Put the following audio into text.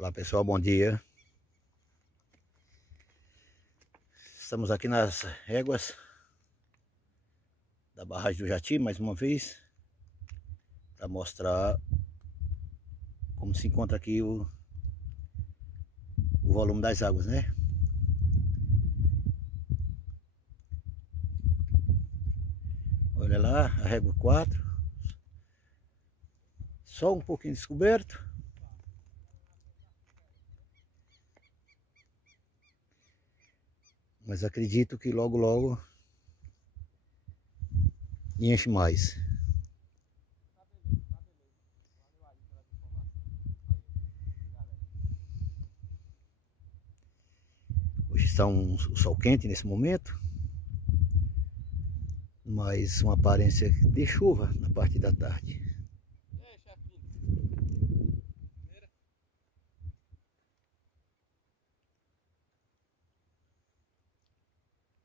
Olá pessoal, bom dia. Estamos aqui nas réguas da barragem do Jati, mais uma vez, para mostrar como se encontra aqui o volume das águas, né? Olha lá, a régua 4, só um pouquinho descoberto. Mas acredito que logo logo enche mais. Hoje está um sol quente nesse momento, mas uma aparência de chuva na parte da tarde.